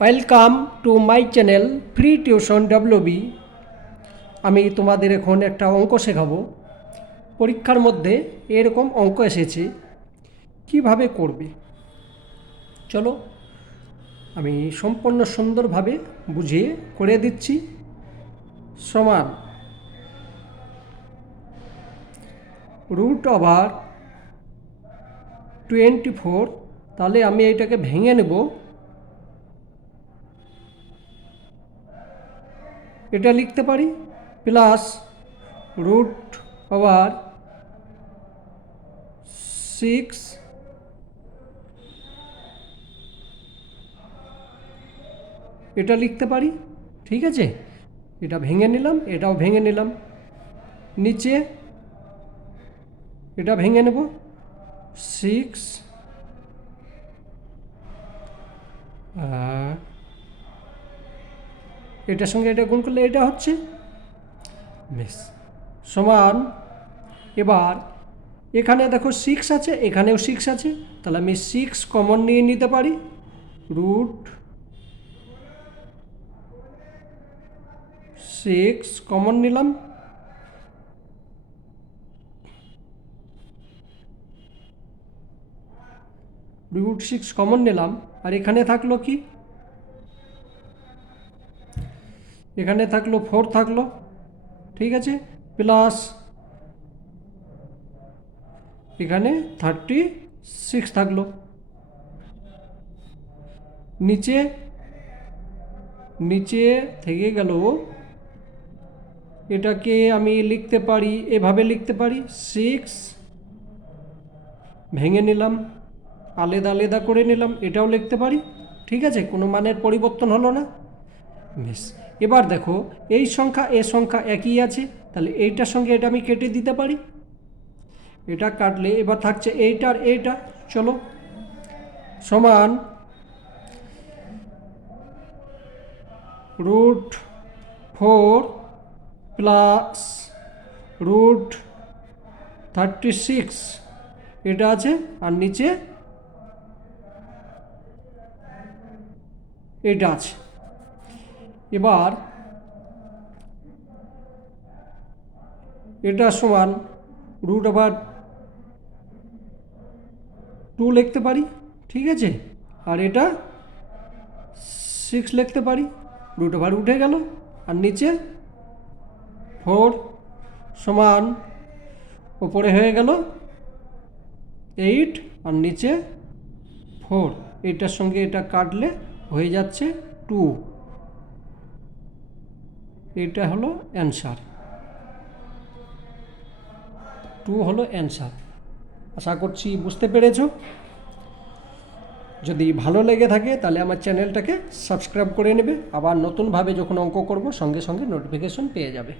Welcome to my channel free tuition WB আমি তোমাদের এখন একটা অঙ্ক শেখাবো। পরীক্ষার মধ্যে এরকম অঙ্ক এসেছে। কীভাবে করবে? চলো, আমি সম্পূর্ণ সুন্দরভাবে বুঝিয়ে করে দিচ্ছি। সমান। রুট ওভার টোয়েন্টি ফোর, তাহলে আমি এটাকে ভেঙে নেব। এটা লিখতে পারি? প্লাস রুট ওভার সিক্স এটা লিখতে পারি? ঠিক আছে। এটা ভেঙে নিলাম, এটাও ভেঙে নিলাম। নিচে এটা ভেঙে নেব। সিক্স আর এটার সঙ্গে এটা গুণ করলে এটা হচ্ছে বেশ সমান, এবার এখানে দেখো সিক্স আছে, এখানেও সিক্স আছে, তাহলে আমি সিক্স কমন নিয়ে নিতে পারি রুট সিক্স কমন নিলাম। রুট সিক্স কমন নিলাম, আর এখানে থাকল কি? এখানে থাকল ফোর থাকল, ঠিক আছে? প্লাস এখানে থার্টি সিক্স থাকল। নিচে নিচে থেকে গেল, এটাকে আমি লিখতে পারি, এভাবে লিখতে পারি সিক্স ভেঙে নিলাম, আলাদা আলাদা করে নিলাম, এটাও লিখতে পারি, ঠিক আছে? কোনো মানের পরিবর্তন হলো না। বেশ এবার দেখো, এই সংখ্যা, এ সংখ্যা একই আছে, তাহলে এইটার সঙ্গে এটা আমি কেটে দিতে পারি। এটা কাটলে এবার থাকছে এইটার এইটা, চলো। সমান root four plus root thirty six, এটা আছে, আর নিচে এটা আছে। এবার এটা সমান রুট ওভার টু লিখতে পারি, ঠিক আছে? আর এটা সিক্স লিখতে পারি রুট ওভার উঠে গেল। আর নিচে ফোর সমান ওপরে হয়ে গেল এইট আর নিচে ফোর এটার সঙ্গে এটা কাটলে হয়ে যাচ্ছে টু এটা হলো অ্যান্সার টু হলো অ্যান্সার আশা করছি বুঝতে পেরেছ? যদি ভালো লেগে থাকে তাহলে আমার চ্যানেলটাকে সাবস্ক্রাইব করে নেবে। আবার নতুনভাবে যখন অঙ্ক করব, সঙ্গে সঙ্গে নোটিফিকেশন পেয়ে যাবে।